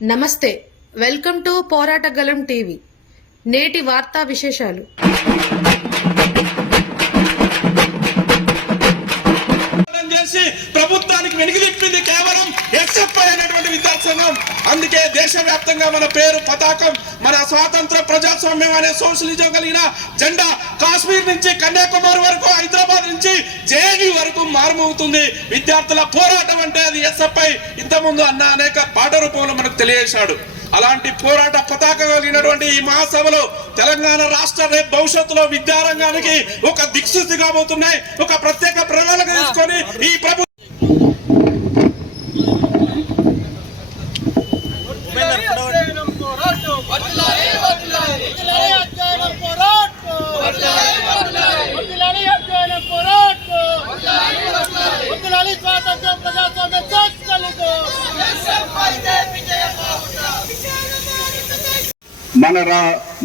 నమస్తే, welcome to పోరాటగలం TV. నేటి వార్తా విశేషాలు. ప్రభుత్వానికి వెనుకలిప్పింది కేవలం ఎస్ఎఫ్ఐ అనేటువంటి విద్యార్థి సంఘం. అందుకే దేశవ్యాప్తంగా మన పేరు, పతాకం, మన స్వాతంత్ర ప్రజాస్వామ్యం అనే సోషలిజం కలిగిన జెండా కాశ్మీర్ నుంచి కన్యాకుమారి వరకు, హైదరాబాద్ నుంచి జేఎన్యూ వరకు మారుమవుతుంది. విద్యార్థుల పోరాటం అంటే అది ఎస్ఎఫ్ఐ. ఇంతకుముందు అన్న అనేక పాట రూపంలో మనకు తెలియజేశాడు. అలాంటి పోరాట పతాక కలిగినటువంటి ఈ మహాసభలో తెలంగాణ రాష్ట్ర రేపు భవిష్యత్తులో విద్యారంగానికి ఒక దిక్సూచి కాబోతున్నాయి. ఒక ప్రత్యేక ప్రణాళిక తీసుకొని ఈ ప్రభుత్వం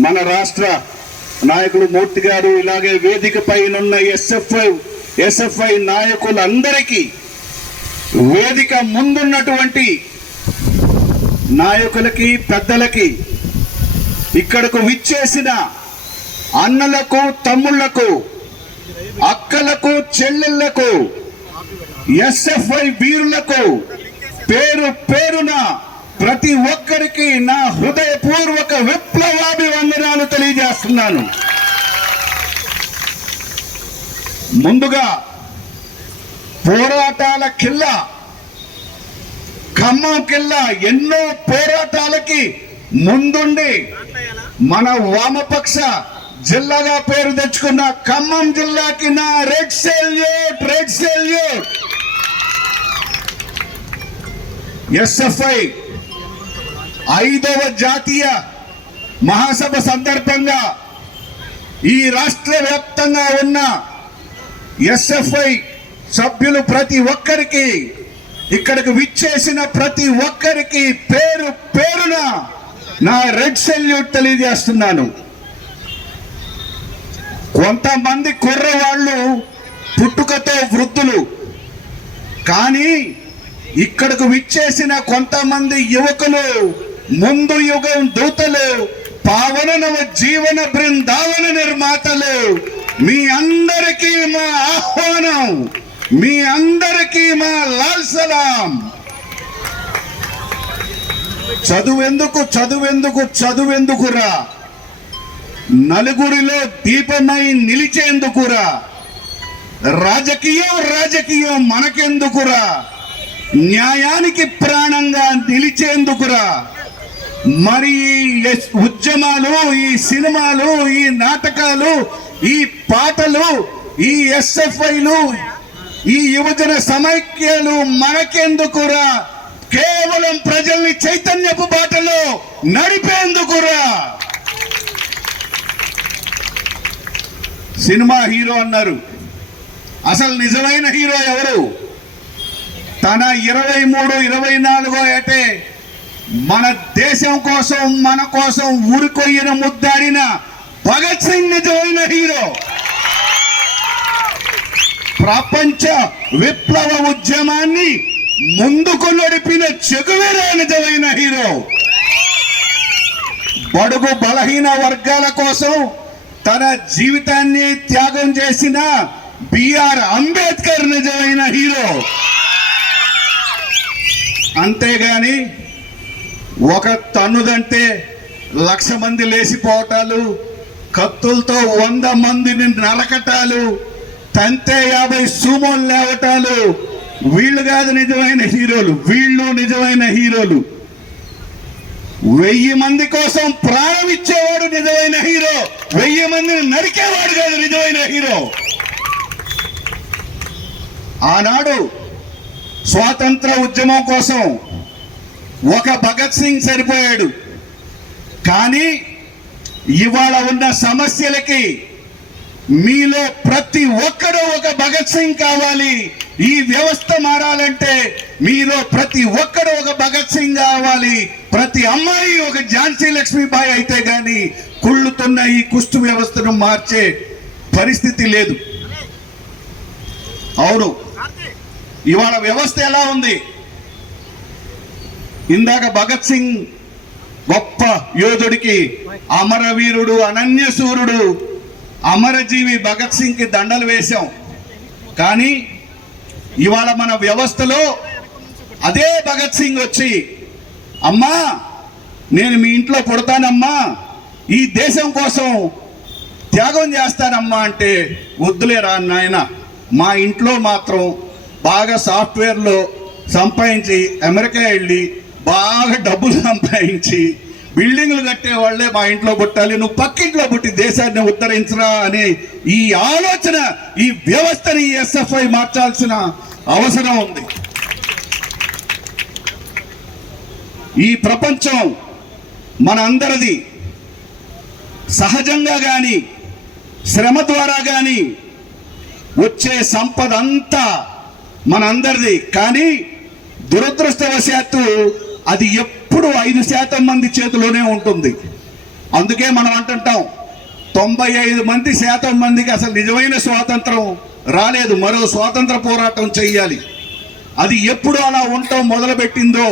మన రాష్ట్ర నాయకులు మూర్తి గారు, ఇలాగే వేదిక పైన ఎస్ఎఫ్ఐ నాయకులందరికీ, వేదిక ముందున్నటువంటి నాయకులకి, పెద్దలకి, ఇక్కడకు విచ్చేసిన అన్నలకు, తమ్ముళ్లకు, అక్కలకు, చెల్లెళ్లకు, ఎస్ఎఫ్ఐ వీరులకు పేరు పేరున ప్రతి ఒక్కరికి నా హృదయపూర్వక విప్లవాభివందనాలు తెలియజేస్తున్నాను. ముందుగా పోరాటాల కిల్లా, ఖమ్మం కిల్లా, ఎన్నో పోరాటాలకి ముందుండి మన వామపక్ష జిల్లాగా పేరు తెచ్చుకున్న ఖమ్మం జిల్లాకి నా red salute, red salute. SFI 5వ జాతీయ మహాసభ సందర్భంగా ఈ రాష్ట్ర వ్యాప్తంగా ఉన్న ఎస్ఎఫ్ఐ సభ్యులు ప్రతి ఒక్కరికి, ఇక్కడికి విచ్చేసిన ప్రతి ఒక్కరికి పేరు పేరున నా రెడ్ సెల్యూట్ తెలియజేస్తున్నాను. కొంతమంది కుర్రవాళ్ళు పుట్టుకతో వృద్ధులు, కానీ ఇక్కడకు విచ్చేసిన కొంతమంది యువకులు ముందు యుగం దూతలు, పావన నవ జీవన బృందావన నిర్మాతలు. మీ అందరికీ మా ఆహ్వానం, మీ అందరికీ మా లాల్ సలాం. చదువెందుకురా, నలుగురిలో దీపమై నిలిచేందుకురా. రాజకీయం మనకెందుకురా, న్యాయానికి ప్రాణంగా నిలిచేందుకురా. మరి ఈ ఉద్యమాలు, ఈ సినిమాలు, ఈ నాటకాలు, ఈ పాటలు, ఈ ఎస్ఎఫ్ఐలు, ఈ యువజన సమైక్యాలు మనకెందుకురా? కేవలం ప్రజల్ని చైతన్యపు బాటలో నడిపేందుకురా. సినిమా హీరో అన్నారు, అసలు నిజమైన హీరో ఎవరు? తన 23, 24 ఏటే మన దేశం కోసం, మన కోసం ఉరికొయ్యిన ముద్దాడిన భగత్ సింగ్ నిజమైన హీరో. ప్రపంచ విప్లవ ఉద్యమాన్ని ముందుకు నడిపిన చెగువేరా నిజమైన హీరో. బడుగు బలహీన వర్గాల కోసం తన జీవితాన్ని త్యాగం చేసిన బిఆర్ అంబేద్కర్ నిజమైన హీరో. అంతేగాని ఒక తన్నుదంటే 1,00,000 మంది లేచిపోవటాలు, కత్తులతో 100 మందిని నరకటాలు, తంతే 50 సూమోలు లేవటాలు, వీళ్ళు కాదు నిజమైన హీరోలు. వీళ్ళు నిజమైన హీరోలు. 1000 మంది కోసం ప్రాణం ఇచ్చేవాడు నిజమైన హీరో. 1000 మందిని నరికేవాడు కాదు నిజమైన హీరో. ఆనాడు స్వాతంత్ర ఉద్యమం కోసం ఒక భగత్ సింగ్ సరిపోయాడు. కానీ ఇవాళ ఉన్న సమస్యలకి మీలో ప్రతి ఒక్కరూ ఒక భగత్ సింగ్ కావాలి. ఈ వ్యవస్థ మారాలంటే మీలో ప్రతి ఒక్కరూ ఒక భగత్ సింగ్ కావాలి. ప్రతి అమ్మాయి ఒక ఝాన్సీ లక్ష్మీబాయి అయితే గాని కుళ్ళుతున్న ఈ కుష్టు వ్యవస్థను మార్చే పరిస్థితి లేదు. అవును, ఇవాళ వ్యవస్థ ఎలా ఉంది? ఇందాక భగత్ సింగ్ గొప్ప యోధుడికి, అమరవీరుడు, అనన్యసూరుడు, అమరజీవి భగత్ సింగ్కి దండలు వేశాం. కానీ ఇవాళ మన వ్యవస్థలో అదే భగత్ సింగ్ వచ్చి, అమ్మా నేను మీ ఇంట్లో పుడతానమ్మా, ఈ దేశం కోసం త్యాగం చేస్తానమ్మా అంటే, వద్దులేరా నాయన, మా ఇంట్లో మాత్రం బాగా సాఫ్ట్వేర్లో సంపాదించి అమెరికా వెళ్ళి బాగా డబ్బులు సంపాదించి బిల్డింగ్లు కట్టే వాళ్ళే మా ఇంట్లో పుట్టాలి, నువ్వు పక్కింట్లో పుట్టి దేశాన్ని ఉద్ధరించరా అనే ఈ ఆలోచన, ఈ వ్యవస్థని ఈ ఎస్ఎఫ్ఐ మార్చాల్సిన అవసరం ఉంది. ఈ ప్రపంచం మన అందరిది. సహజంగా కానీ శ్రమ ద్వారా కానీ వచ్చే సంపద అంతా మనందరిది. కానీ దురదృష్టవశాత్తు అది ఎప్పుడు 5% మంది చేతిలోనే ఉంటుంది. అందుకే మనం అంటుంటాం 95% మందికి అసలు నిజమైన స్వాతంత్రం రాలేదు, మరో స్వాతంత్ర పోరాటం చెయ్యాలి. అది ఎప్పుడు అలా ఉండటం మొదలుపెట్టిందో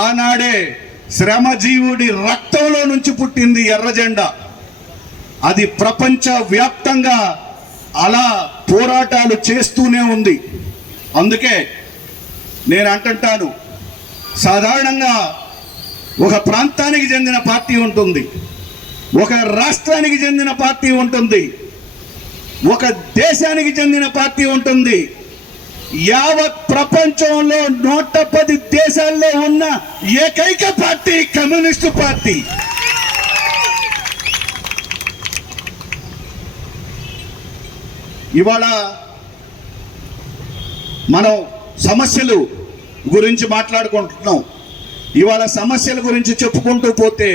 ఆనాడే శ్రమజీవుడి రక్తంలో నుంచి పుట్టింది ఎర్ర జెండా. అది ప్రపంచ వ్యాప్తంగా అలా పోరాటాలు చేస్తూనే ఉంది. అందుకే నేను అంటుంటాను, సాధారణంగా ఒక ప్రాంతానికి చెందిన పార్టీ ఉంటుంది, ఒక రాష్ట్రానికి చెందిన పార్టీ ఉంటుంది, ఒక దేశానికి చెందిన పార్టీ ఉంటుంది. యావత్ ప్రపంచంలో 110 దేశాల్లో ఉన్న ఏకైక పార్టీ కమ్యూనిస్టు పార్టీ. ఇవాళ మనం సమస్యలు గురించి మాట్లాడుకుంటున్నాం. ఇవాళ సమస్యల గురించి చెప్పుకుంటూ పోతే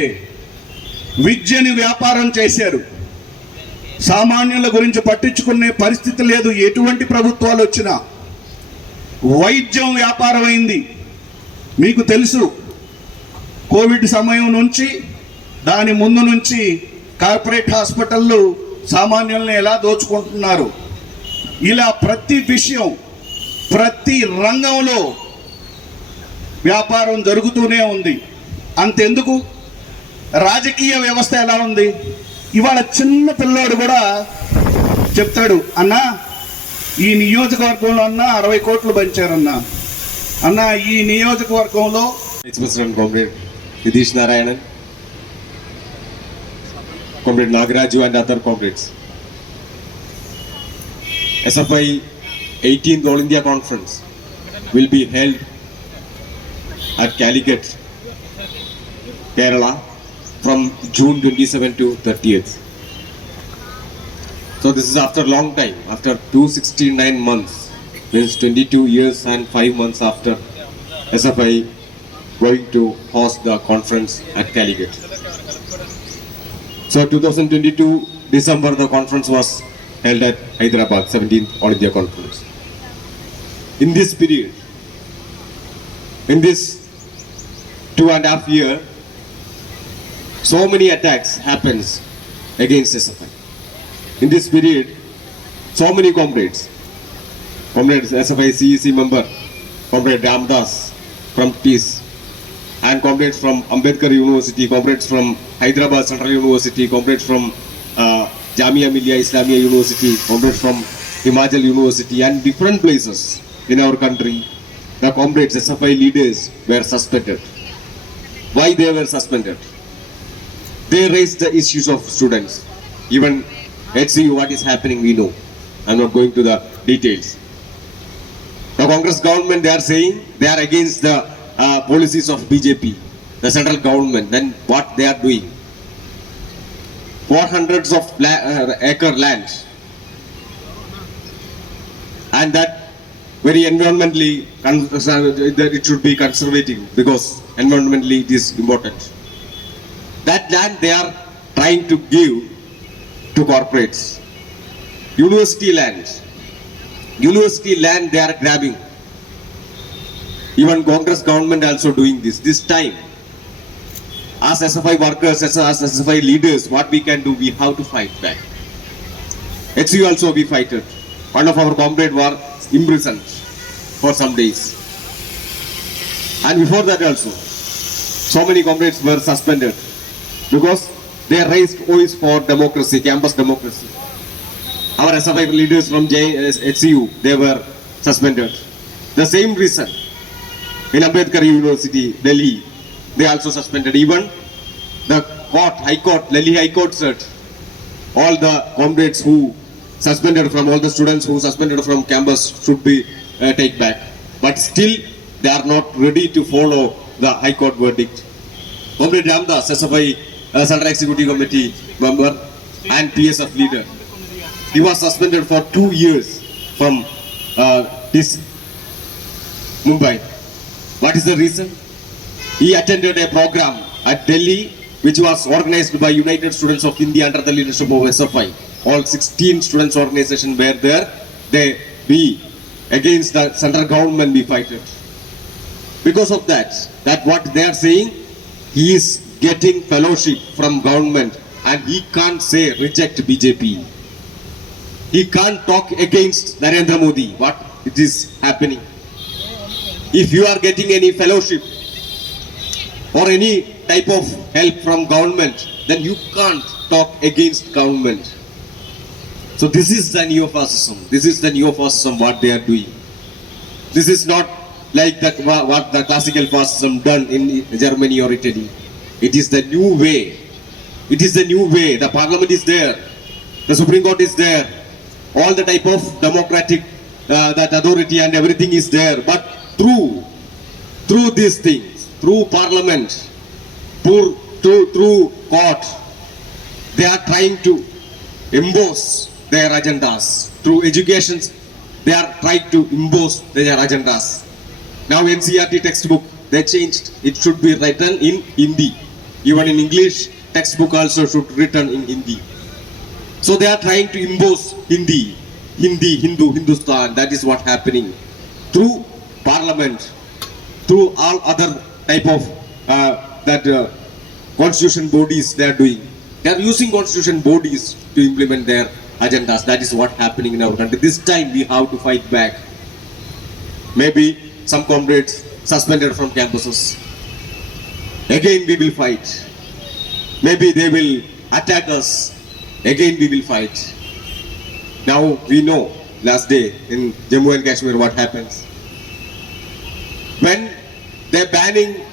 విద్యని వ్యాపారం చేశారు. సామాన్యుల గురించి పట్టించుకునే పరిస్థితి లేదు ఎటువంటి ప్రభుత్వాలు వచ్చినా. వైద్యం వ్యాపారం అయింది. మీకు తెలుసు, కోవిడ్ సమయం నుంచి దాని ముందు నుంచి కార్పొరేట్ హాస్పిటళ్ళు సామాన్యుల్ని ఎలా దోచుకుంటున్నారు. ఇలా ప్రతి విషయం, ప్రతి రంగంలో వ్యాపారం జరుగుతూనే ఉంది. అంతెందుకు, రాజకీయ వ్యవస్థ ఎలా ఉంది. ఇవాళ చిన్న పిల్లోడు కూడా చెప్తాడు, అన్నా ఈ నియోజకవర్గంలో అన్న 60 కోట్లు పంచారన్నా, అన్న ఈ నియోజకవర్గంలో President Comrade Nitish Narayanan, Comrade Nagaraju and other comrades. SFI 18th All India Conference will be held at Calicut, Kerala from June 27 to 30th. So this is after a long time, after 269 months, means 22 years and 5 months after SFI going to host the conference at Calicut. So 2022 December the conference was held at Hyderabad, 17th All India Conference. In this period, in this 2.5 years, so many attacks happens against SFI. In this period, so many comrades, SFI CEC member, Comrade Ramdas from TIS, and comrades from Ambedkar University, comrades from Hyderabad Central University, comrades from Jamia Millia Islamia University, comrades from Himachal University, and different places in our country. The comrades, SFI leaders were suspended. Why they were suspended? They raised the issues of students. Even HCU, what is happening, we know. I'm not going to the details. The Congress government, they are saying they are against the policies of BJP, the central government. Then what they are doing? 400s of acre land, and that very environmentally, that it should be conservative because environmentally it is important. That land they are trying to give to corporates. University land they are grabbing. Even Congress government also doing this. This time, as SFI workers, as SFI leaders, what we can do, we have to fight back. HCU also we fighted. One of our comrades was imprisoned for some days. And before that also, so many comrades were suspended because they raised voice for democracy, campus democracy. Our SFI leaders from HCU, they were suspended. The same reason in Ambedkar University, Delhi, they also suspended. Even the court, High Court, Delhi High Court said all the comrades who suspended from, all the students who suspended from campus should be take back. But still, they are not ready to follow the High Court verdict. Comrade Ramdas, SFI Central Executive Committee member and PSF leader, he was suspended for 2 years from this Mumbai. What is the reason? He attended a program at Delhi which was organized by United Students of India under the leadership of SFI. All 16 students organization were there. They be against the central government be fighted. Because of that what they are saying, he is getting fellowship from government and he can't say reject BJP. He can't talk against Narendra Modi. What it is happening? If you are getting any fellowship or any type of help from government, then you can't talk against government. So this is the neo-fascism. This is the neo-fascism what they are doing. This is not like that what the classical fascism done in Germany or Italy. It is the new way. It is the new way. The parliament is there. The Supreme Court is there. All the type of democratic that authority and everything is there. But through these things, through parliament, through court, they are trying to impose their agendas. Through education, they are trying to impose their agendas. Now NCERT textbook, they changed. It should be written in Hindi. Even in English, textbook also should written in Hindi. So they are trying to impose Hindi, Hindu, Hindustan. That is what happening. Through parliament, through all other type of constitution bodies they are doing. They are using constitution bodies to implement their agendas. That is what happening in our country. This time we have to fight back. Maybe some comrades suspended from campuses. Again we will fight. Maybe they will attack us. Again we will fight. Now we know last day in Jammu and Kashmir what happens. When they are banning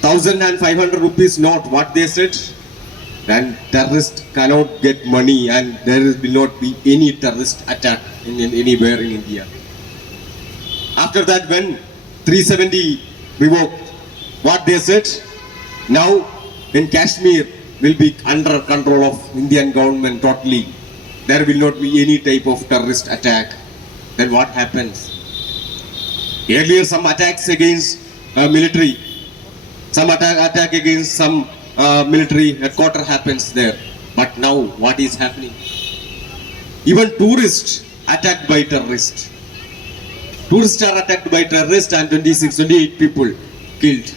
1,500 rupees note, what they said, and terrorists cannot get money and there will not be any terrorist attack in anywhere in India. After that, when 370 revoked, what they said, now in Kashmir will be under control of Indian government totally. There will not be any type of terrorist attack. Then what happens? Earlier some attacks against military, some attack against some military headquarters happens there. But now what is happening? Even tourists attacked by terrorists. Tourists are attacked by terrorists and 28 people killed.